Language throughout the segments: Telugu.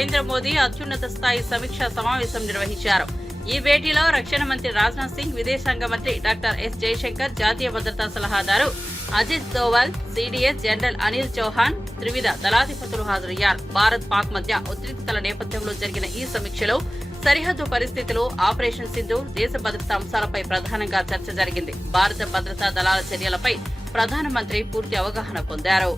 నరేంద్ర మోదీ అత్యున్నత స్థాయి సమీక్షా సమావేశం నిర్వహించారు. ఈ భేటీలో రక్షణ మంత్రి రాజ్నాథ్ సింగ్, విదేశాంగ మంత్రి డాక్టర్ ఎస్ జయశంకర్, జాతీయ భద్రతా సలహాదారు అజిత్ దోవల్, సిడిఎస్ జనరల్ అనిల్ చౌహాన్, త్రివిధ దళాధిపతులు హాజరయ్యారు. భారత్ పాక్ మధ్య ఉద్రిక్తతల నేపథ్యంలో జరిగిన ఈ సమీక్షలో సరిహద్దు పరిస్థితులు, ఆపరేషన్ సింధూర్, దేశ భద్రతా అంశాలపై ప్రధానంగా చర్చ జరిగింది. భారత భద్రతా దళాల చర్యలపై ప్రధానమంత్రి పూర్తి అవగాహన పొందారు.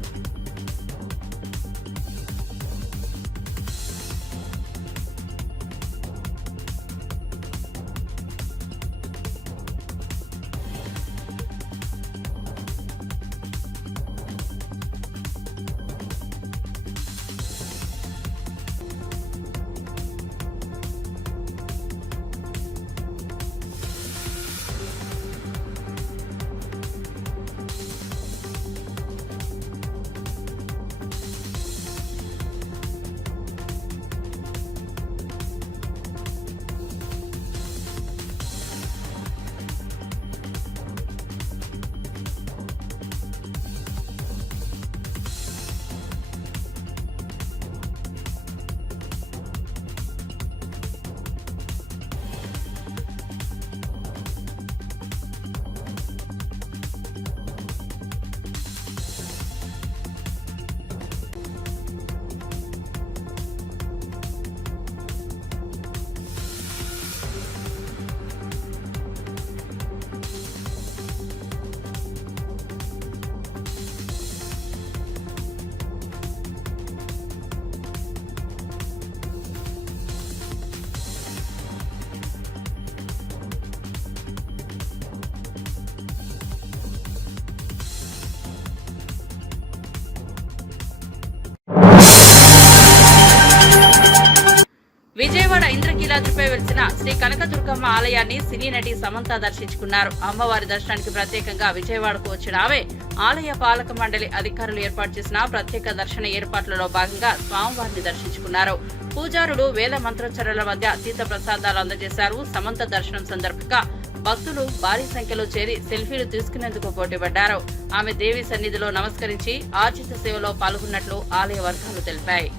విజయవాడ ఇంద్రకీలాద్రిపై వెలిసిన శ్రీ కనకదుర్గమ్మ ఆలయాన్ని సినీ నటి సమంత దర్శించుకున్నారు. అమ్మవారి దర్శనానికి ప్రత్యేకంగా విజయవాడకు వచ్చిన ఆమె ఆలయ పాలక మండలి అధికారులు ఏర్పాటు చేసిన ప్రత్యేక దర్శన ఏర్పాట్లలో భాగంగా స్వామివారిని దర్శించుకున్నారు. పూజారులు వేద మంత్రోచ్చరణల మధ్య తీర్థ ప్రసాదాలు అందజేశారు. సమంత దర్శనం సందర్భంగా భక్తులు భారీ సంఖ్యలో చేరి సెల్ఫీలు తీసుకునేందుకు పోటీపడ్డారు. ఆమె దేవి సన్నిధిలో నమస్కరించి ఆర్జిత సేవలో పాల్గొన్నట్లు ఆలయ వర్గాలు తెలిపాయి.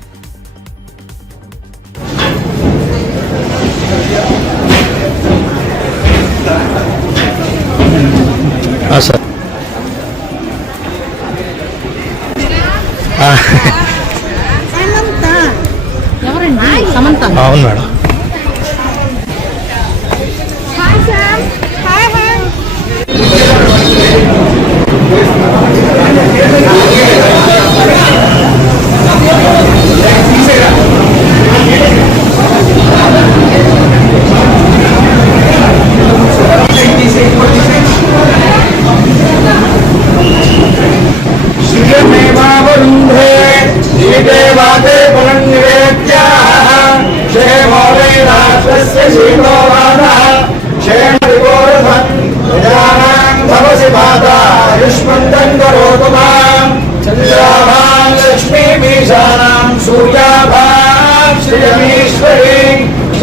ఎవరండి? సమంత. అవును మేడం.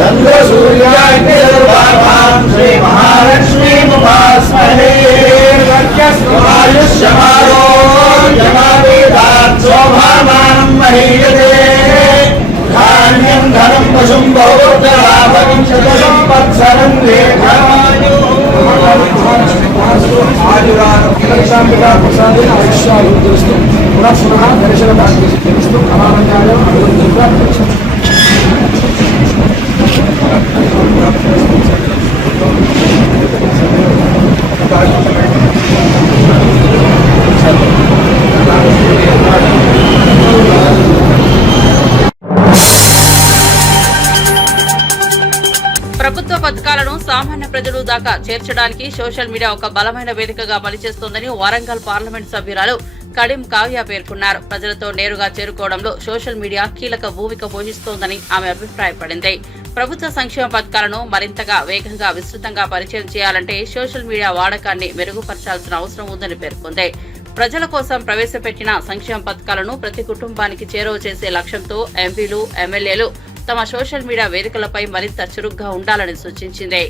चंद्र सूर्याग्निर्भां श्री महालक्ष्मी उपास्महे आयुष्यमारोग्यमावेदात्सौभामानं महीयते धान्यं धनं पशुं बहुपुत्रलाभं शतसंवत्सरं दीर्घमायु आयुरारोग्यशान्तिदा प्रसादेन आयुष्याभिवृद्धिस्तु पुनः पुनः दर्शनभाग्यसिद्धिस्तु अमानन्याय अभिवृद्धिः ప్రభుత్వ పథకాలను సామాన్య ప్రజలు దాకా చేర్చడానికి సోషల్ మీడియా ఒక బలమైన వేదికగా పనిచేస్తోందని వరంగల్ పార్లమెంట్ సభ్యురాలు కడిం కావ్య పేర్కొన్నారు. ప్రజలతో నేరుగా చేరుకోవడంలో సోషల్ మీడియా కీలక భూమిక పోషిస్తోందని ఆమె అభిప్రాయపడింది. ప్రభుత్వ సంక్షేమ పథకాలను మరింతగా వేగంగా విస్తృతంగా పరిచయం చేయాలంటే సోషల్ మీడియా వాడకాన్ని మెరుగుపరచాల్సిన అవసరం ఉందని పేర్కొంది. ప్రజల కోసం ప్రవేశపెట్టిన సంక్షేమ పథకాలను ప్రతి కుటుంబానికి చేరువ చేసే లక్ష్యంతో ఎంపీలు, ఎమ్మెల్యేలు తమ సోషల్ మీడియా వేదికలపై మరింత చురుగ్గా ఉండాలని సూచించింది.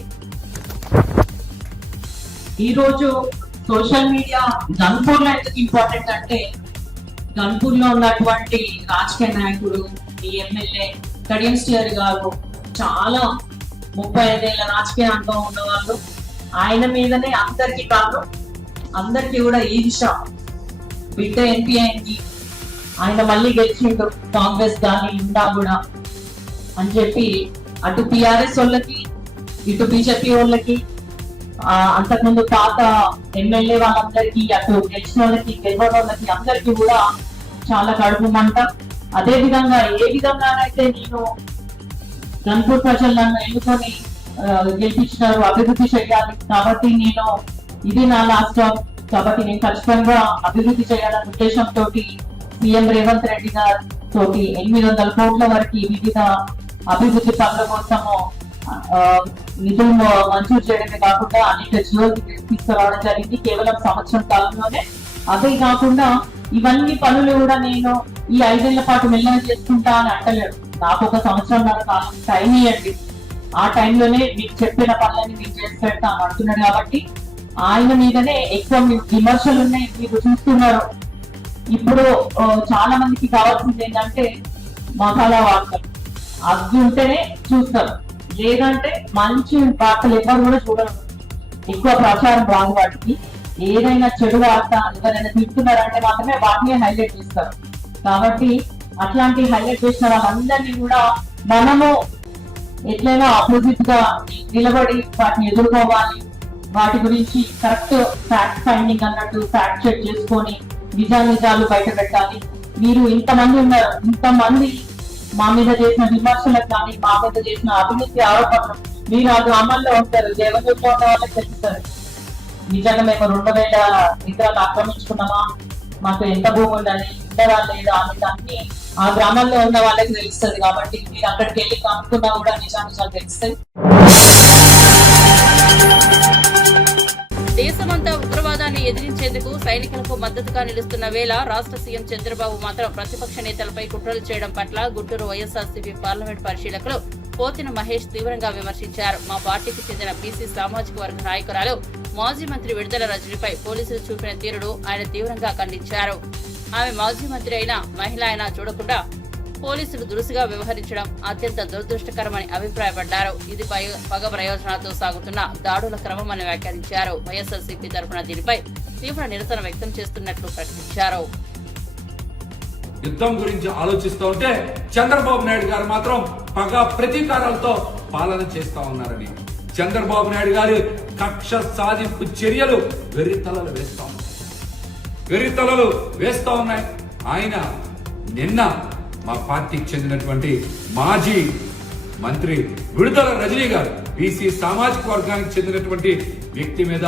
ఈ రోజు సోషల్ మీడియా గన్పూర్ లో ఎందుకు ఇంపార్టెంట్ అంటే గన్పూర్ లో ఉన్నటువంటి రాజకీయ నాయకుడు, ఈ ఎమ్మెల్యే కడియం శ్రీహరి గారు చాలా 35 ఏళ్ల రాజకీయ అనుభవం ఉన్న వాళ్ళు. ఆయన మీదనే అందరికీ కాదు అందరికీ కూడా ఈర్ష. బిడ్డ ఎంపీ అయింది, ఆయన మళ్ళీ గెలిచిండు కాంగ్రెస్ కానీ ఉండా కూడా అని చెప్పి అటు టిఆర్ఎస్ వాళ్ళకి ఇటు బీజేపీ వాళ్ళకి అంతకుముందు పాత ఎమ్మెల్యే వాళ్ళందరికీ అటు గెలిచిన వాళ్ళకి గెలవని వాళ్ళకి అందరికీ కూడా చాలా కడుపు మంట. అదే విధంగా ఏ విధంగానైతే నేను గన్పూర్ ప్రజలు నన్ను ఎన్నుకొని గెలిపించినారు, అభివృద్ధి చేయాలి కాబట్టి నేను ఇది నా లాస్ట్ జాబ్ కాబట్టి నేను ఖచ్చితంగా అభివృద్ధి చేయాలనే ఉద్దేశంతో సీఎం రేవంత్ రెడ్డి గారితో 800 కోట్ల వరకు వివిధ అభివృద్ధి పనుల కోసము నిధులు మంజూరు చేయడమే కాకుండా అనేక జియోలు తీసుకురావడం జరిగింది కేవలం సంవత్సరం కాలంలోనే. అదే కాకుండా ఇవన్నీ పనులు కూడా నేను ఈ 5 ఏళ్ల పాటు మెల్లగా చేసుకుంటా అని అంటలేడు. నాకు ఒక సంవత్సరంన్నర కాలం టైం ఇవ్వండి, ఆ టైంలోనే మీకు చెప్పిన పనులన్నీ నేను చేసి పెడతా అని అంటున్నాడు. కాబట్టి ఆయన మీదనే ఎక్కువ విమర్శలు ఉన్నాయి, మీరు చూస్తున్నారు. ఇప్పుడు చాలా మందికి కావాల్సింది ఏంటంటే మసాలా వార్తలు, అది ఉంటేనే చూస్తారు, లేదంటే మంచి వార్తలు ఎవరు కూడా చూడరు, ఎక్కువ ప్రచారం రాదు వాటికి. ఏదైనా చెడు వార్త ఎవరైనా తిరుగుతున్నారంటే మాత్రమే వాటిని హైలైట్ చేస్తారు. కాబట్టి అట్లాంటి హైలైట్ చేసిన వాళ్ళందరినీ కూడా మనము ఎట్లయినా ఆపోజిట్ గా నిలబడి వాటిని ఎదుర్కోవాలి. వాటి గురించి కరెక్ట్ ఫ్యాక్ట్ ఫైండింగ్ అన్నట్టు ఫ్యాక్ట్ చెక్ చేసుకొని నిజాలు బయట పెట్టాలి. మీరు ఇంతమంది ఉన్నారు, ఇంతమంది మా మీద చేసిన విమర్శలకు కానీ మా మీద చేసిన అవినీతి ఆరోపణలు మీరు ఆ గ్రామాల్లో ఉంటారు, దేవదూరులో ఉన్న వాళ్ళకి తెలుస్తారు. నిజంగా మేము 2000 ఎకరాలు ఆక్రమించుకున్నామా, మాకు ఎంత భూమి ఉందని ఉండరా లేదా అనేది అన్ని ఆ గ్రామాల్లో ఉన్న వాళ్ళకి తెలుస్తుంది. కాబట్టి మీరు అక్కడికి వెళ్ళి కనుక్కున్నా కూడా నిజాలు తెలుస్తాయి. దేశమంతా ఉగ్రవాదాన్ని ఎదిరించేందుకు సైనికులకు మద్దతుగా నిలుస్తున్న వేళ రాష్ట్ర సీఎం చంద్రబాబు మాత్రం ప్రతిపక్ష నేతలపై కుట్రలు చేయడం పట్ల గుంటూరు వైఎస్ఆర్సీపీ పార్లమెంట్ పరిశీలకులు పోతిన మహేష్ తీవ్రంగా విమర్శించారు. మా పార్టీకి చెందిన బీసీ సామాజిక వర్గ నాయకురాలు మాజీ మంత్రి విడుదల రజనీపై పోలీసులు చూపిన తీరును ఆయన తీవ్రంగా ఖండించారు. ఆమె మాజీ మంత్రి అయినా మహిళ అయినా చూడకుండా పోలీసులు దురుసుగా వ్యవహరించడం అత్యంత దురదృష్టకరమని అభిప్రాయపడ్డారు. ఇది పగ ప్రయోజనాలతో సాగుతున్న దాడుల క్రమమని వ్యాఖ్యానించారు. వైఎస్ఆర్సీపీ తరఫున దీనిపై తీవ్ర నిరసన వ్యక్తం చేస్తున్నట్లు ప్రకటించారు. యుద్ధం గురించి ఆలోచిస్తూ ఉంటే చంద్రబాబు నాయుడు గారు మాత్రం పగ ప్రతీకారాలతో పాలన చేస్తా ఉన్నారని, చంద్రబాబు నాయుడు గారి కక్ష సాధింపు చర్యలు వెర్రితలలు వేస్తా ఉన్నాయి. ఆయన నిన్న మా పార్టీకి చెందినటువంటి మాజీ మంత్రి విడుదల రజనీ గారు బీసీ సామాజిక వర్గానికి చెందినటువంటి వ్యక్తి మీద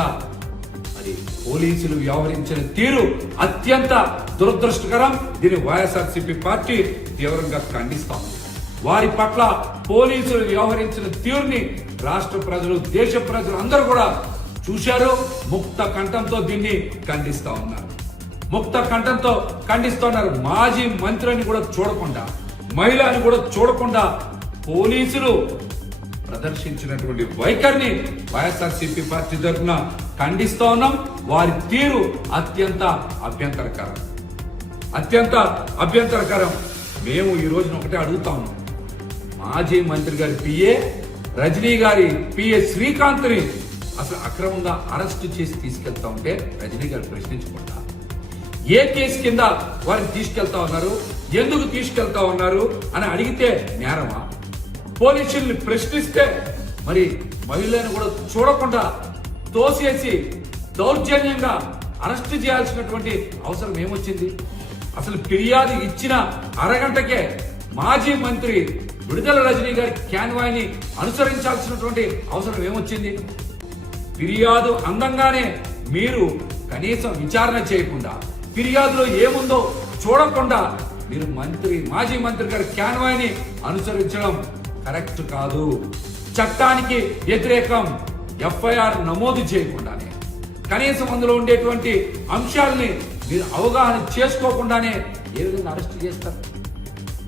మరి పోలీసులు వ్యవహరించిన తీరు అత్యంత దురదృష్టకరం. దీన్ని వైఎస్ఆర్సీపీ పార్టీ తీవ్రంగా ఖండిస్తా ఉంది. వారి పట్ల పోలీసులు వ్యవహరించిన తీరుని రాష్ట్ర ప్రజలు, దేశ ప్రజలు అందరూ కూడా చూశారు. ముక్త కంఠంతో దీన్ని ఖండిస్తా ఉన్నారు. మాజీ మంత్రిని కూడా చూడకుండా, మహిళని కూడా చూడకుండా పోలీసులు ప్రదర్శించినటువంటి వైఖరిని వైఎస్ఆర్సీపీ పార్టీ తరఫున ఖండిస్తా ఉన్నాం. వారి తీరు అత్యంత అభ్యంతరకరం. మేము ఈ రోజున ఒకటే అడుగుతా ఉన్నాం, మాజీ మంత్రి గారి పిఏ రజనీ గారి పిఏ శ్రీకాంత్ ని అసలు అక్రమంగా అరెస్టు చేసి తీసుకెళ్తా ఉంటే రజనీ గారు ప్రశ్నించకుండా ఏ కేసు కింద వారిని తీసుకెళ్తా ఉన్నారు, ఎందుకు తీసుకెళ్తా ఉన్నారు అని అడిగితే నేరమా? పోలీసుల్ని ప్రశ్నిస్తే మరి మహిళలను కూడా చూడకుండా తోసేసి దౌర్జన్యంగా అరెస్టు చేయాల్సినటువంటి అవసరం ఏమొచ్చింది? అసలు ఫిర్యాదు ఇచ్చిన అరగంటకే మాజీ మంత్రి విడుదల రజనీ గారి క్యాన్వాయ్ని అనుసరించాల్సినటువంటి అవసరం ఏమొచ్చింది? ఫిర్యాదు అందంగానే మీరు కనీసం విచారణ చేయకుండా, ఫిర్యాదులో ఏముందో చూడకుండా మీరు మాజీ మంత్రి గారి క్యాన్వాయ్ని అనుసరించడం కరెక్ట్ కాదు. చట్టానికి వ్యతిరేకం. ఎఫ్ఐఆర్ నమోదు చేయకుండానే, కనీసం అందులో ఉండేటువంటి అంశాలని మీరు అవగాహన చేసుకోకుండానే ఏ విధంగా అరెస్ట్ చేస్తారు?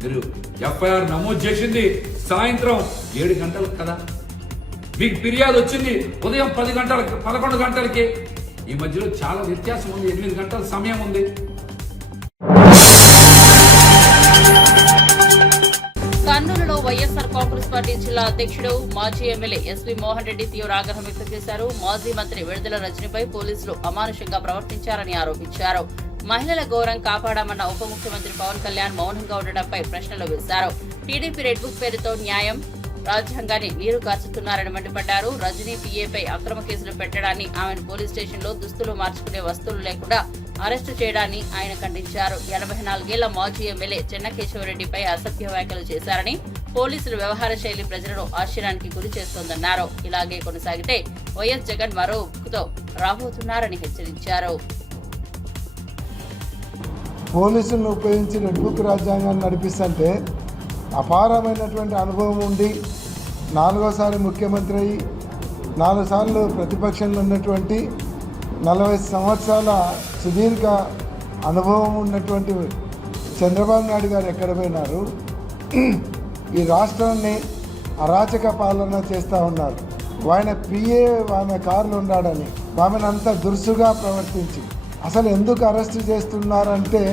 మీరు ఎఫ్ఐఆర్ నమోదు చేసింది సాయంత్రం 7 గంటలకు కదా, మీకు ఫిర్యాదు వచ్చింది ఉదయం 11 గంటలకి. ఈ మధ్యలో చాలా వ్యత్యాసం ఉంది, 8 గంటల సమయం ఉంది. కర్నూలులో వైఎస్ఆర్ కాంగ్రెస్ పార్టీ జిల్లా అధ్యక్షుడు మాజీ ఎమ్మెల్యే ఎస్వి మోహన్ రెడ్డి తీవ్ర ఆగ్రహం వ్యక్తం చేశారు. మాజీ మంత్రి విడుదల రజనీపై పోలీసులు అమానుషంగా ప్రవర్తించారని ఆరోపించారు. మహిళల గౌరవం కాపాడామన్న ఉప ముఖ్యమంత్రి పవన్ కళ్యాణ్ మౌనంగా ఉండడంపై ప్రశ్నలు వేశారు. టీడీపీ రెడ్ బుక్ పేరుతో న్యాయం రాజ్యాంగాన్ని నీరు కార్చుతున్నారని మండిపడ్డారు. రజనీ పీఏపై అక్రమ కేసులు పెట్టడాన్ని, ఆమెను పోలీస్ స్టేషన్లో దుస్తులు మార్చుకునే వస్తువులు లేకుండా అరెస్టు చేయడాన్ని ఆయన ఖండించారు. 84 ఏళ్ల మాజీ ఎమ్మెల్యే చెన్నకేశవరెడ్డిపై అసభ్య వ్యాఖ్యలు చేశారని, పోలీసుల వ్యవహార శైలి ప్రజలను ఆశ్చర్యానికి గురి చేస్తోందన్నారు. ఇలాగే కొనసాగితే వైఎస్ జగన్ మరో ఉక్కుతో రాబోతున్నారని హెచ్చరించారు. పోలీసులను ఉపయోగించి రెడ్ బుక్ రాజ్యాంగాన్ని నడిపిస్తుంటే అపారమైనటువంటి అనుభవం ఉండి 4వసారి ముఖ్యమంత్రి అయి 4 సార్లు ప్రతిపక్షంలో ఉన్నటువంటి 40 సంవత్సరాల సుదీర్ఘ అనుభవం ఉన్నటువంటి చంద్రబాబు నాయుడు గారు ఎక్కడ పోయినారు? ఈ రాష్ట్రాన్ని అరాచక పాలన చేస్తూ ఉన్నారు. ఆయన పిఏ ఆమె కారులో ఉన్నాడని ఆమెను అంత దురుసుగా ప్రవర్తించి అసలు ఎందుకు అరెస్టు చేస్తున్నారంటే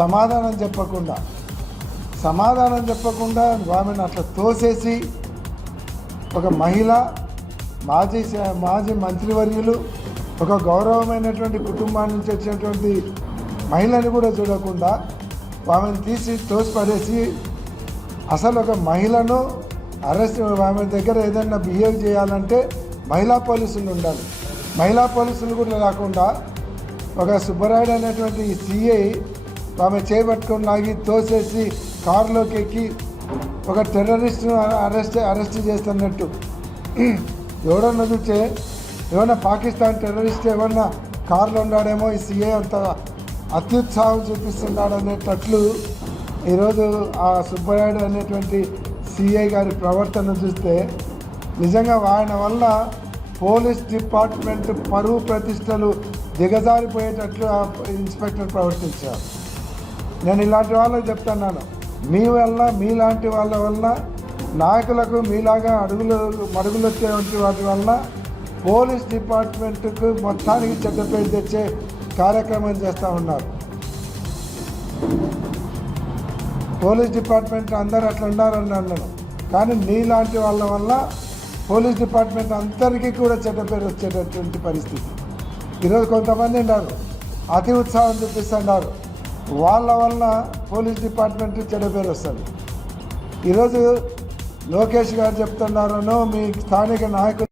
సమాధానం చెప్పకుండా ఆమెను అట్లా తోసేసి ఒక మహిళ మాజీ మంత్రివర్యులు ఒక గౌరవమైనటువంటి కుటుంబాన్ని నుంచి వచ్చినటువంటి మహిళని కూడా చూడకుండా ఆమెను తీసి తోసిపడేసి అసలు ఒక మహిళను అరెస్ట్ ఆమె దగ్గర ఏదైనా బిహేవ్ చేయాలంటే మహిళా పోలీసులు ఉండాలి. మహిళా పోలీసులు కూడా రాకుండా ఒక సుబ్బరాయుడు అనేటువంటి సిఐ ఆమె చేపట్టుకొని లాగి తోసేసి కారులోకి ఎక్కి ఒక టెర్రరిస్ట్ను అరెస్ట్ చేస్తున్నట్టు ఎవడన్నా చూస్తే ఏమన్నా పాకిస్తాన్ టెర్రరిస్ట్ ఏమన్నా కారులో ఉన్నాడేమో ఈ సీఏ అంత అత్యుత్సాహం చూపిస్తున్నాడు అనేటట్లు ఈరోజు ఆ సుబ్బరాయుడు అనేటువంటి సిఐ గారి ప్రవర్తన చూస్తే నిజంగా ఆయన వల్ల పోలీస్ డిపార్ట్మెంట్ పరువు ప్రతిష్టలు దిగజారిపోయేటట్లు ఆ ఇన్స్పెక్టర్ ప్రవర్తించారు. నేను ఇలాంటి వాళ్ళకి చెప్తున్నాను, మీ వల్ల మీలాంటి వాళ్ళ వల్ల నాయకులకు మీలాగా మడుగులొచ్చేటువంటి వాటి వల్ల పోలీస్ డిపార్ట్మెంట్కు మొత్తానికి చెడ్డ పేరు తెచ్చే కార్యక్రమం చేస్తూ ఉన్నారు. పోలీస్ డిపార్ట్మెంట్ అందరూ అట్లా ఉండాలని అన్నాను, కానీ మీలాంటి వాళ్ళ వల్ల పోలీస్ డిపార్ట్మెంట్ అందరికీ కూడా చెడ్డ పేరు వచ్చేటటువంటి పరిస్థితి. ఈరోజు కొంతమంది ఉన్నారు అతి ఉత్సాహం చూపిస్తున్నారు, వాళ్ళ వల్ల పోలీస్ డిపార్ట్మెంట్ చెడ్డ పేరు వస్తుంది. ఈరోజు లోకేష్ గారు చెప్తున్నారనో మీ స్థానిక నాయకులు.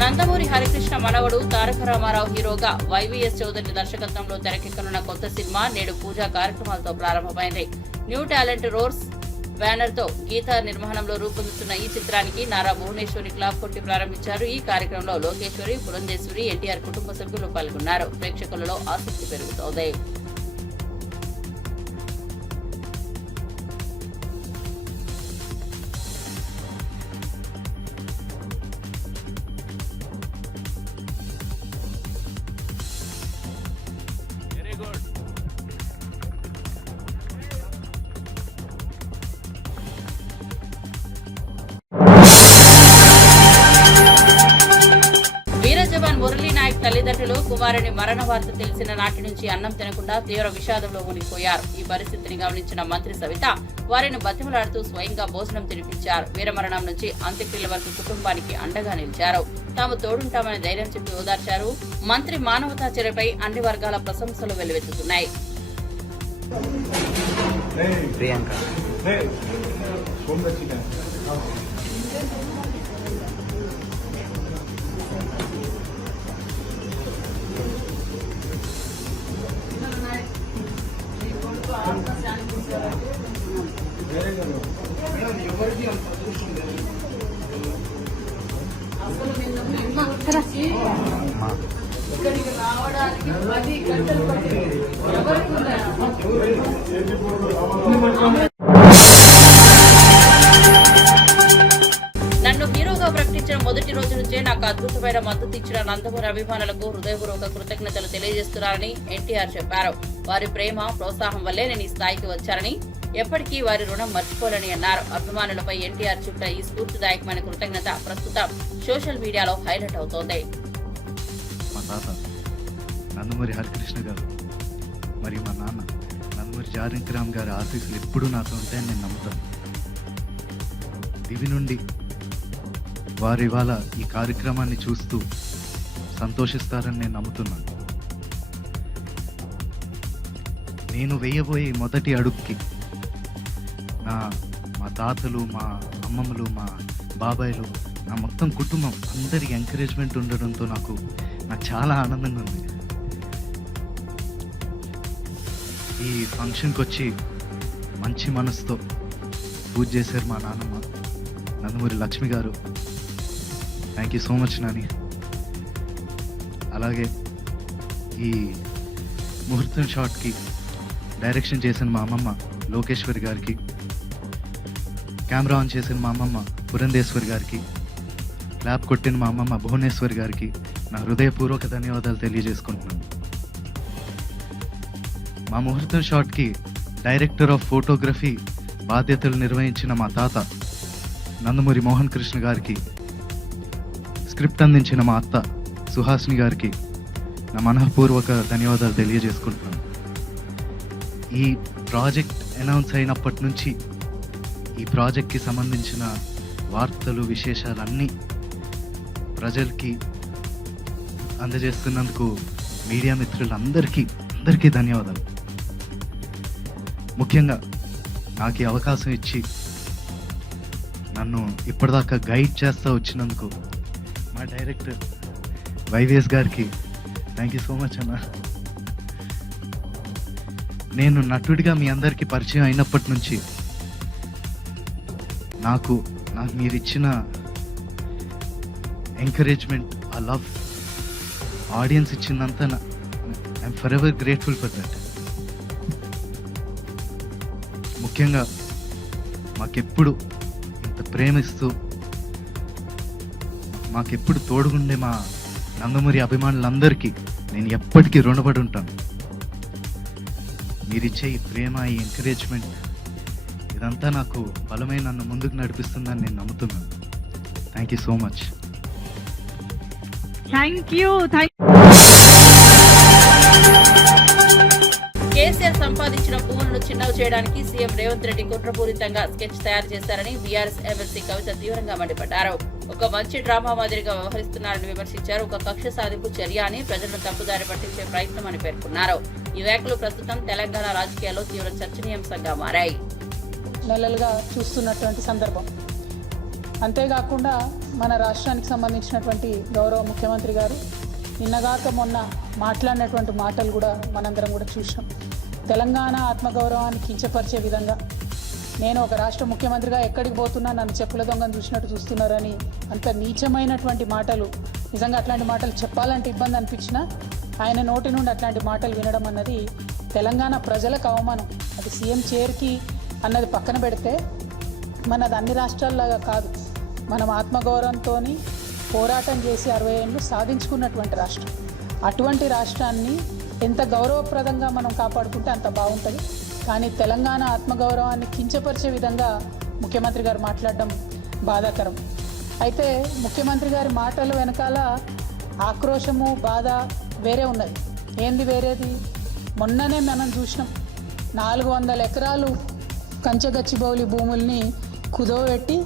నందమూరి హరికృష్ణ మనవడు తారక రామారావు హీరోగా వైవీఎస్ చౌదరి దర్శకత్వంలో తెరకెక్కనున్న కొత్త సినిమా నేడు పూజా కార్యక్రమాలతో ప్రారంభమైంది. న్యూ టాలెంట్ రోర్స్ బ్యానర్ తో గీత నిర్మాణంలో రూపొందుతున్న ఈ చిత్రానికి నారా భువనేశ్వరి క్లాప్ కొట్టి ప్రారంభించారు. ఈ కార్యక్రమంలో లోకేశ్వరి, పురంధేశ్వరి, ఎన్టీఆర్ కుటుంబ సభ్యులు పాల్గొన్నారు. ప్రేక్షకులలో ఆసక్తి పెరుగుతోంది. జవాన్ మురళీ నాయక్ తల్లిదండ్రులు కుమారుని మరణ వార్త తెలిసిన నాటి నుంచి అన్నం తినకుండా తీవ్ర విషాదంలో మునిగిపోయారు. ఈ పరిస్థితిని గమనించిన మంత్రి సవిత వారిని బతిమలాడుతూ స్వయంగా భోజనం తినిపించారు. వీరమరణం నుంచి అంత్యక్రియల వరకు కుటుంబానికి అండగా నిలిచారు. తాము తోడుంటామని ధైర్యం చెప్పి ఓదార్చారు. మంత్రి మానవతా చర్యపై అన్ని వర్గాల ప్రశంసలు వెల్లువెత్తుతున్నాయి. ఇక్కడికి రావడానికి 10 గంటలు పట్టింది. నన్ను హీరోగా ప్రకటించిన మొదటి రోజు నుంచే నాకు అద్భుతమైన మద్దతు ఇచ్చిన నందమూరి అభిమానులకు హృదయపూర్వక కృతజ్ఞతలు తెలియజేస్తున్నారని ఎన్టీఆర్ చెప్పారు. వారి ప్రేమ, ప్రోత్సాహం వల్లే నేను ఈ స్థాయికి వచ్చారని, ఎప్పటికీ వారి రుణం మర్చిపోలేని అన్నారు. అభిమానులపై ఎన్టీఆర్ చూపిన ఈ స్ఫూర్తిదాయకమైన కృతజ్ఞత ప్రస్తుతం సోషల్ మీడియాలో హైలైట్ అవుతోంది. మా తాత నందమూరి హరికృష్ణ గారు మరియు మా నాన్న నందమూరి నందమూరి జానకిరామ్ గారి ఆశీస్సులు ఎప్పుడూ నాతో ఉంటాయని నేను నమ్ముతాను. దివి నుండి వారు ఇవాళ ఈ కార్యక్రమాన్ని చూస్తూ సంతోషిస్తారని నేను నమ్ముతున్నాను. నేను వేయబోయే మొదటి అడుగుకి మా తాతలు, మా అమ్మమ్మలు, మా బాబాయిలు, నా మొత్తం కుటుంబం అందరికి ఎంకరేజ్మెంట్ ఉండడంతో నాకు చాలా ఆనందంగా ఉంది. ఈ ఫంక్షన్కి వచ్చి మంచి మనసుతో పూజ చేశారు మా నాన్నమ్మ నందమూరి లక్ష్మి గారు. Thank you so much Nani. అలాగే ఈ ముహూర్తం షాట్కి డైరెక్షన్ చేసిన మా అమ్మమ్మ లోకేశ్వరి గారికి, కెమెరా ఆన్ చేసిన మా అమ్మమ్మ పురంధేశ్వరి గారికి, క్లాప్ కొట్టిన మా అమ్మమ్మ భువనేశ్వరి గారికి నా హృదయపూర్వక ధన్యవాదాలు తెలియజేసుకుంటున్నాను. మా ముహూర్తం షాట్కి డైరెక్టర్ ఆఫ్ ఫోటోగ్రఫీ బాధ్యతలు నిర్వహించిన మా తాత నందమూరి మోహన్ కృష్ణ గారికి, స్క్రిప్ట్ అందించిన మా అత్త సుహాసిని గారికి నా మనఃపూర్వక ధన్యవాదాలు తెలియజేసుకుంటున్నాను. ఈ ప్రాజెక్ట్ అనౌన్స్ అయినప్పటి నుంచి ఈ ప్రాజెక్ట్కి సంబంధించిన వార్తలు, విశేషాలన్నీ ప్రజలకి అందజేస్తున్నందుకు మీడియా మిత్రులందరికీ ధన్యవాదాలు. ముఖ్యంగా నాకు ఈ అవకాశం ఇచ్చి నన్ను ఇప్పటిదాకా గైడ్ చేస్తూ వచ్చినందుకు మా డైరెక్టర్ వైవిఎస్ గారికి థ్యాంక్ యూ సో మచ్ అన్న. నేను నటుడిగా మీ అందరికీ పరిచయం అయినప్పటి నుంచి నాకు మీరు ఇచ్చిన ఎంకరేజ్మెంట్, ఆ లవ్, ఆడియన్స్ ఇచ్చిందంతా I'm forever grateful for that. ముఖ్యంగా మాకెప్పుడు ఇంత ప్రేమిస్తూ మాకెప్పుడు తోడుగుండే మా నందమూరి అభిమానులందరికీ నేను ఎప్పటికీ రుణపడి ఉంటాను. మీరిచ్చే ఈ ప్రేమ, ఈ ఎంకరేజ్మెంట్ ఇదంతా నాకు బలమైన నన్ను ముందుకు నడిపిస్తుందని నేను నమ్ముతున్నాను. Thank you so much. KCR సంపాదించిన భూములను చిన్నవి చేయడానికి సీఎం రేవంత్ రెడ్డి కుట్రపూరితంగా స్కెచ్ తయారు చేశారని బీఆర్ఎస్ ఎమ్మెల్సీ కవిత తీవ్రంగా మండిపడ్డారు. ఒక మంచి డ్రామా మాదిరిగా వ్యవహరిస్తున్నారని విమర్శించారు. ఒక కక్ష సాధింపు చర్య అని ప్రజలను తప్పుదారి పట్టించే ప్రయత్నం అని పేర్కొన్నారు. ఈ వ్యాఖ్యలు ప్రస్తుతం తెలంగాణ రాజకీయాల్లో తీవ్ర చర్చనీయాంశంగా మారాయి. నెలలుగా చూస్తున్నటువంటి సందర్భం. అంతేకాకుండా మన రాష్ట్రానికి సంబంధించినటువంటి గౌరవ ముఖ్యమంత్రి గారు నిన్నగాక మొన్న మాట్లాడినటువంటి మాటలు కూడా మనందరం కూడా చూసినాం. తెలంగాణ ఆత్మగౌరవాన్ని కించపరిచే విధంగా, నేను ఒక రాష్ట్ర ముఖ్యమంత్రిగా ఎక్కడికి పోతున్నా నన్ను చెప్పుల దొంగను చూసినట్టు చూస్తున్నారని అంత నీచమైనటువంటి మాటలు. నిజంగా అట్లాంటి మాటలు చెప్పాలంటే ఇబ్బంది అనిపించినా ఆయన నోటి నుండి అట్లాంటి మాటలు వినడం అన్నది తెలంగాణ ప్రజలకు అవమానం. అది సీఎం చైర్కి అన్నది పక్కన పెడితే మనది అన్ని రాష్ట్రాల్లాగా కాదు. మనం ఆత్మగౌరవంతో పోరాటం చేసి 60 ఏళ్ళు సాధించుకున్నటువంటి రాష్ట్రం. అటువంటి రాష్ట్రాన్ని ఎంత గౌరవప్రదంగా మనం కాపాడుకుంటే అంత బాగుంటుంది. కానీ తెలంగాణ ఆత్మగౌరవాన్ని కించపరిచే విధంగా ముఖ్యమంత్రి గారు మాట్లాడడం బాధాకరం. అయితే ముఖ్యమంత్రి గారి మాటల వెనకాల ఆక్రోశము, బాధ వేరే ఉన్నది. ఏంది వేరేది? మొన్ననే మనం చూసినాం 400 ఎకరాలు కంచగచ్చిబౌలి భూముల్ని కుదోబెట్టి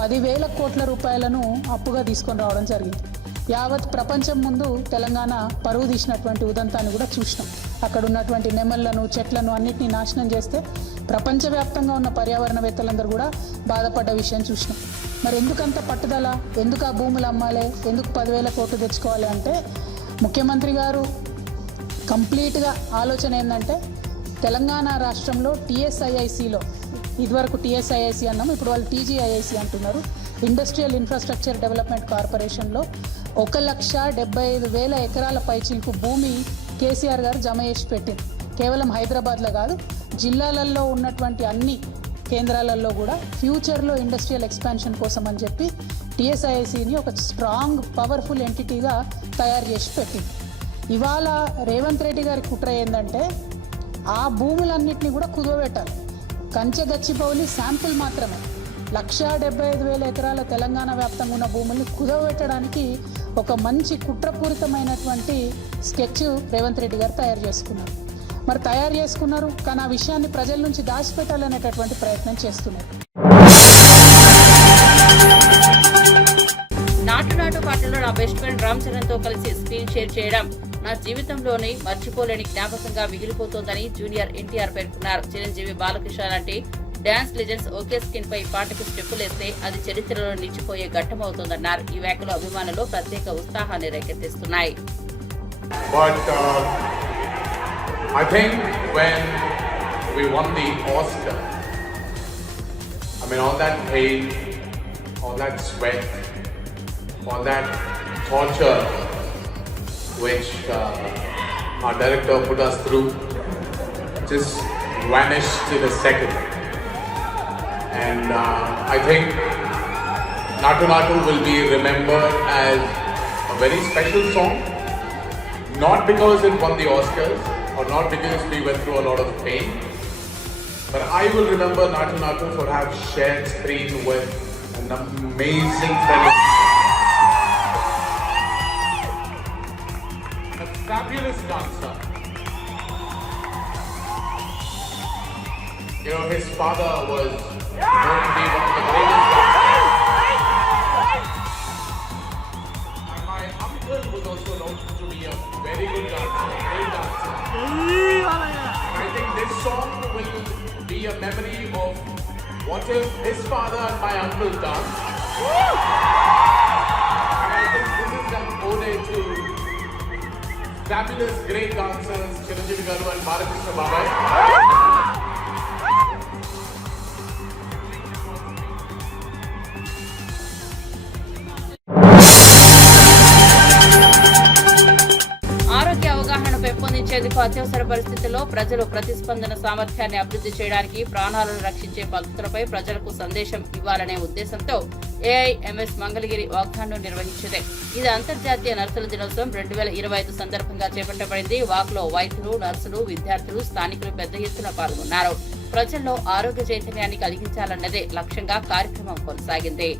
10,000 కోట్ల రూపాయలను అప్పుగా తీసుకొని రావడం జరిగింది. యావత్ ప్రపంచం ముందు తెలంగాణ పరువు తీసినటువంటి ఉదంతాన్ని కూడా చూసినాం. అక్కడ ఉన్నటువంటి నెమళ్లను, చెట్లను అన్నిటినీ నాశనం చేస్తే ప్రపంచవ్యాప్తంగా ఉన్న పర్యావరణవేత్తలందరూ కూడా బాధపడ్డ విషయం చూసినాం. మరి ఎందుకంత పట్టుదల? ఎందుకు ఆ భూములు అమ్మాలి? ఎందుకు 10,000 కోట్లు తెచ్చుకోవాలి అంటే ముఖ్యమంత్రి గారు కంప్లీట్గా ఆలోచన ఏంటంటే తెలంగాణ రాష్ట్రంలో TSIICలో, ఇదివరకు TSIIC అన్నాము, ఇప్పుడు వాళ్ళు TGIIC అంటున్నారు, ఇండస్ట్రియల్ ఇన్ఫ్రాస్ట్రక్చర్ డెవలప్మెంట్ కార్పొరేషన్లో 1,75,000 ఎకరాల పైచిలకు భూమి కేసీఆర్ గారు జమ చేసి పెట్టింది. కేవలం హైదరాబాద్లో కాదు, జిల్లాలలో ఉన్నటువంటి అన్ని కేంద్రాలలో కూడా ఫ్యూచర్లో ఇండస్ట్రియల్ ఎక్స్పాన్షన్ కోసం అని చెప్పి TSIICని ఒక స్ట్రాంగ్, పవర్ఫుల్ ఎంటిటీగా తయారు చేసి పెట్టింది. ఇవాళ రేవంత్ రెడ్డి గారి కుట్ర ఏంటంటే ఆ భూములన్నింటినీ కూడా కుదోబెట్టాలి. కంచగచ్చిబౌలి శాంపుల్ మాత్రమే 1,75,000 ఎకరాల తెలంగాణ వ్యాప్తంగా ఉన్న భూముల్ని కుదోబెట్టడానికి ఒక మంచి కుట్రపూరితమైనటువంటి స్కెచ్ రేవంత్ రెడ్డి గారు తయారు చేసుకున్నారు. మరి తయారు చేసుకున్నారు, కానీ ఆ విషయాన్ని ప్రజల నుంచి దాచిపెట్టాలనేటటువంటి ప్రయత్నం చేస్తున్నారు. నాటు పాటలో నా బెస్ట్ ఫ్రెండ్ రామ్ చరణ్ తో కలిసి స్క్రీన్ షేర్ చేయడం నా జీవితంలోని మర్చిపోలేని జ్ఞాపకంగా మిగిలిపోతోందని జూనియర్ ఎన్టీఆర్ పేర్కొన్నారు. చిరంజీవి, బాలకృష్ణ లాంటి డాన్స్ లెజెండ్స్ ఒకే స్క్రీన్ పై పాటకు స్టెప్పులేస్తే అది చరిత్రలో నిలిచిపోయే ఘట్టమవుతోందన్నారు. ఈ వ్యాఖ్యలు అభిమానులు ప్రత్యేక ఉత్సాహాన్ని రేకెత్తిస్తున్నాయి. I think when we won the Oscar, I mean all that pain, all that sweat, all that torture which our director put us through just vanished in a second. And I think Natu Natu will be remembered as a very special song, not because it won the Oscars, or not because we went through a lot of pain, but I will remember Natu Natu for have shared screen with an amazing friend, a fabulous dancer. You know, his father was known to be one of the greatest dancers, and my uncle was also known to be a very good dancer, a great dancer. I think this song will be a memory of what if his father and my uncle danced. And I think this is an ode to fabulous great dancers Chiranjeevi Garu and Balakrishna Babai. పెంపొందించేందుకు అత్యవసర పరిస్థితుల్లో ప్రజలు ప్రతిస్పందన సామర్థ్యాన్ని అభివృద్ధి చేయడానికి ప్రాణాలను రక్షించే పద్ధతులపై ప్రజలకు సందేశం ఇవ్వాలనే ఉద్దేశంతో ఏఐఎంఎస్ మంగళగిరి వాక్థాన్ను నిర్వహించింది. ఇది అంతర్జాతీయ నర్సుల దినోత్సవం 2025 సందర్భంగా చేపట్టబడింది. వాక్లో వైద్యులు, నర్సులు, విద్యార్థులు, స్థానికులు పెద్ద ఎత్తున పాల్గొన్నారు. ప్రజల్లో ఆరోగ్య చైతన్యాన్ని కలిగించాలన్నదే లక్ష్యంగా కార్యక్రమం కొనసాగింది.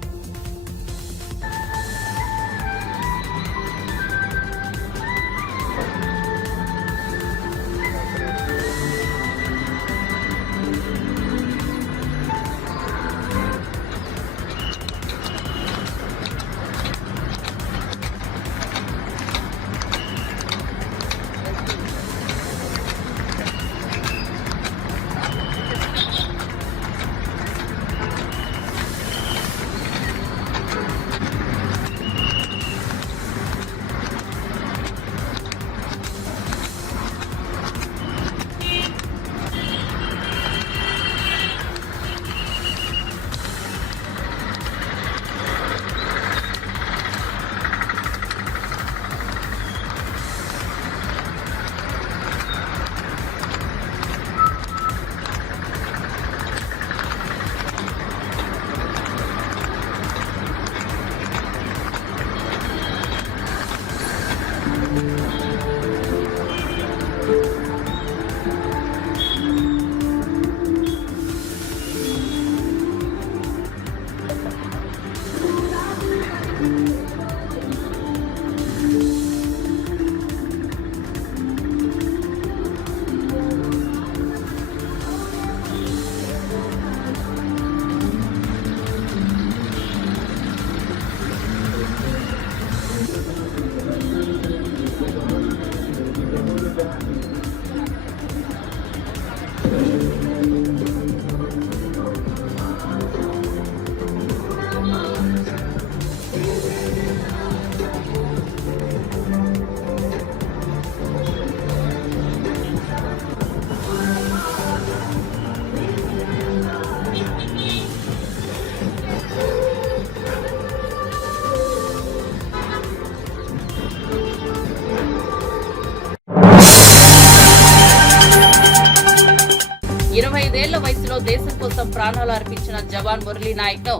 వయసులో దేశం కోసం ప్రాణాలు అర్పించిన జవాన్ మురళీ నాయక్ ను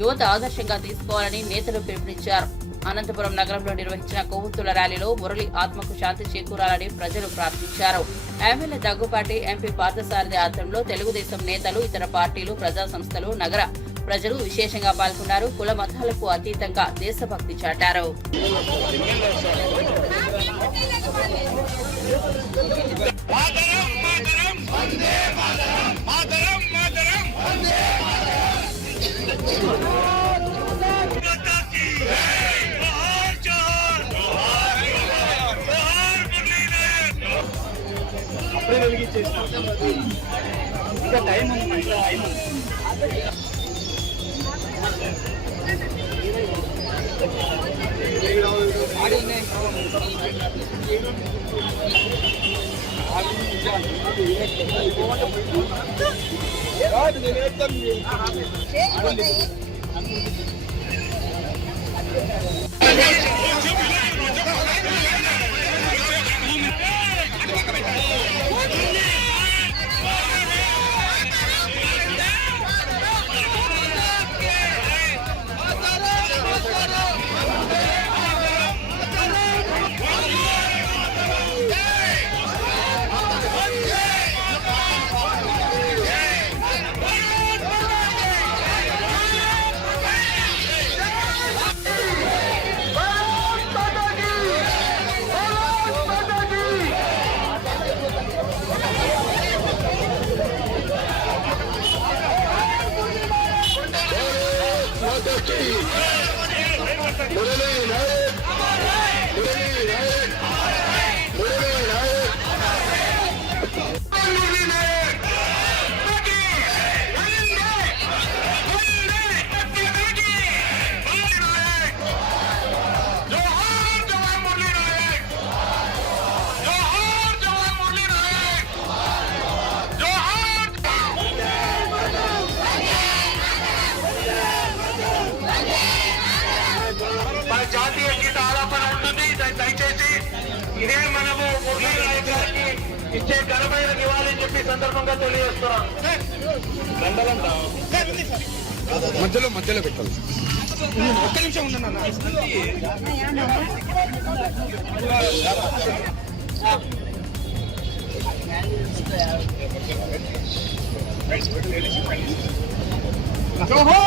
యువత ఆదర్శంగా తీసుకోవాలని నేతలు పిలుపునిచ్చారు. అనంతపురం నగరంలో నిర్వహించిన కొవ్వొత్తుల ర్యాలీలో మురళి ఆత్మకు శాంతి చేకూరాలని ప్రజలు ప్రార్థించారు. ఎమ్మెల్యే దగ్గుపాటి, ఎంపీ పార్థసారథి ఆధ్వర్యంలో తెలుగుదేశం నేతలు, ఇతర పార్టీలు, ప్రజా సంస్థలు, నగర ప్రజలు విశేషంగా పాల్గొన్నారు. కుల మతాలకు అతీతంగా దేశభక్తి చాటారు. అప్పుడే వెలిగించేసిన ఇంకా టైం ఉంది, ఇంకా టైం ఉంది. జాతీయ గీత ఆలాపన ఉంటుంది. దయచేసి ఇదే మనము మురళీ నాయక్ గారికి ఇచ్చే ఘనమైన నివాళి అని చెప్పి సందర్భంగా తెలియజేస్తున్నాం. మధ్యలో మధ్యలో పెట్టాలి. ఒక్క నిమిషం ఉండన్నా. జోహార్